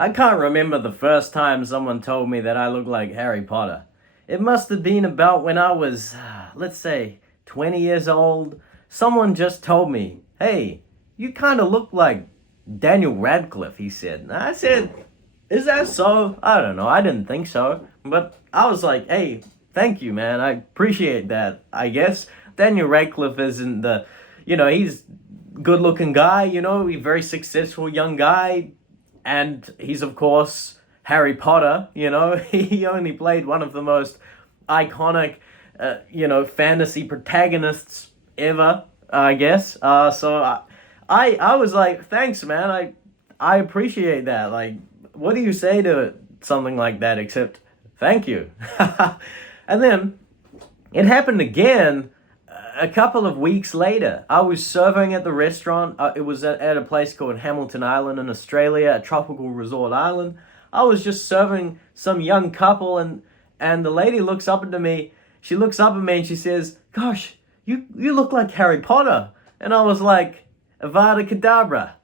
I can't remember the first time someone told me that I look like Harry Potter. It must have been about when I was, let's say, 20 years old. Someone just told me, hey, you kind of look like Daniel Radcliffe, he said. And I said, is that so? I don't know. I didn't think so. But I was like, hey, thank you, man. I appreciate that, I guess. Daniel Radcliffe isn't he's good looking guy, he's very successful young guy. And he's, of course, Harry Potter, He only played one of the most iconic, fantasy protagonists ever, I guess. So I was like, thanks, man. I appreciate that. Like, what do you say to something like that except thank you? And then it happened again a couple of weeks later. I was serving at the restaurant. It was at a place called Hamilton Island in Australia, a tropical resort island. I was just serving some young couple, and the lady looks up at me. She looks up at me and she says, "Gosh, you look like Harry Potter." And I was like, "Avada Kedavra."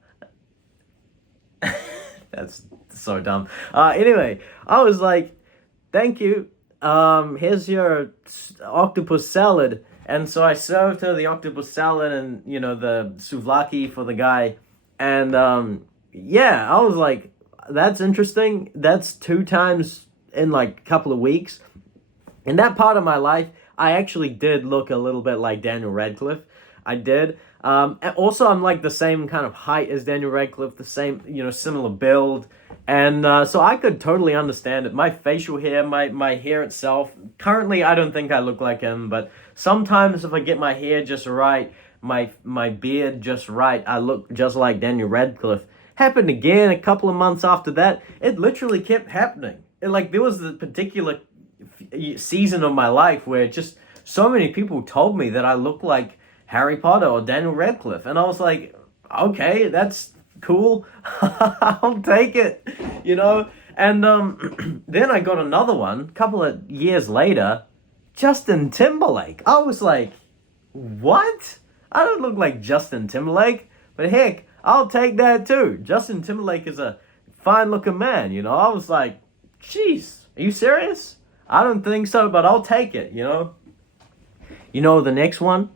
That's so dumb. Anyway, I was like, "Thank you. Here's your octopus salad." And so I served her the octopus salad and, the souvlaki for the guy. And yeah, I was like, that's interesting. That's 2 times in like a couple of weeks. In that part of my life, I actually did look a little bit like Daniel Radcliffe. I did. And also, I'm like the same kind of height as Daniel Radcliffe, the same, similar build. And so I could totally understand it. My facial hair, my hair itself, currently I don't think I look like him, but sometimes if I get my hair just right, my beard just right, I look just like Daniel Radcliffe. Happened again a couple of months after that. It literally kept happening. There was the particular season of my life where just so many people told me that I look like Harry Potter or Daniel Radcliffe. And I was like, okay, that's cool. I'll take it, And then I got another one a couple of years later, Justin Timberlake. I was like, what? I don't look like Justin Timberlake, but heck, I'll take that too. Justin Timberlake is a fine looking man, I was like, jeez, are you serious? I don't think so, but I'll take it, the next one?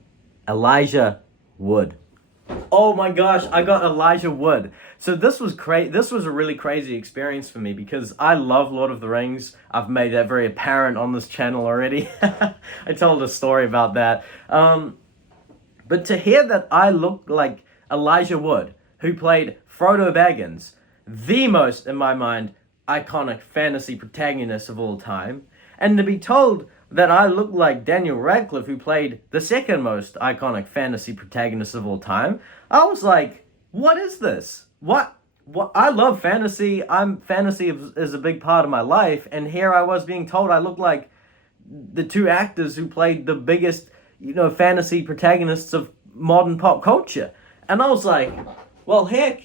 Elijah Wood. Oh my gosh, I got Elijah Wood. So this was This was a really crazy experience for me because I love Lord of the Rings. I've made that very apparent on this channel already. I told a story about that. But to hear that I look like Elijah Wood, who played Frodo Baggins, the most, in my mind, iconic fantasy protagonist of all time, and to be told that I look like Daniel Radcliffe, who played the second most iconic fantasy protagonist of all time, I was like, what is this? What? I love fantasy. Fantasy is a big part of my life, and here I was being told I look like the two actors who played the biggest, fantasy protagonists of modern pop culture. And I was like, well, heck,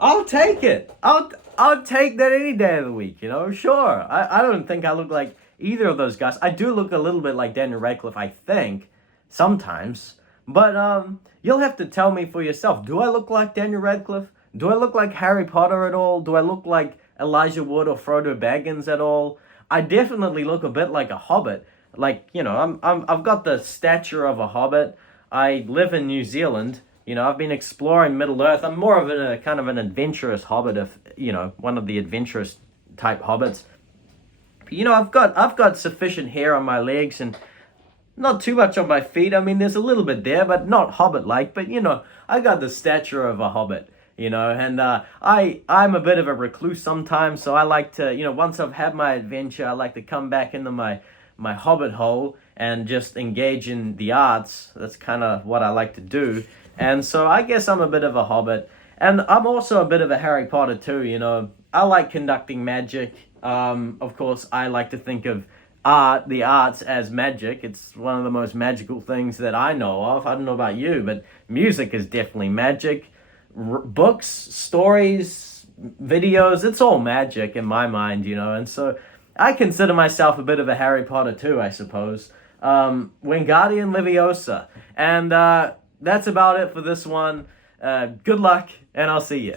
I'll take it. I'll take that any day of the week, Sure. I don't think I look like either of those guys. I do look a little bit like Daniel Radcliffe, I think, sometimes. But you'll have to tell me for yourself. Do I look like Daniel Radcliffe? Do I look like Harry Potter at all? Do I look like Elijah Wood or Frodo Baggins at all? I definitely look a bit like a hobbit. Like, I've got the stature of a hobbit. I live in New Zealand. I've been exploring Middle Earth. I'm more of a kind of an adventurous hobbit, one of the adventurous type hobbits. I've got sufficient hair on my legs and not too much on my feet. I mean, there's a little bit there, but not hobbit-like. But, I got the stature of a hobbit, and I'm a bit of a recluse sometimes, so I like to, once I've had my adventure, I like to come back into my hobbit hole and just engage in the arts. That's kind of what I like to do. And so I guess I'm a bit of a hobbit. And I'm also a bit of a Harry Potter too, I like conducting magic. Of course, I like to think of the arts as magic. It's one of the most magical things that I know of. I don't know about you, but music is definitely magic. Books, stories, videos, it's all magic in my mind, And so I consider myself a bit of a Harry Potter too, I suppose. Wingardium Leviosa. And that's about it for this one. Good luck, and I'll see you.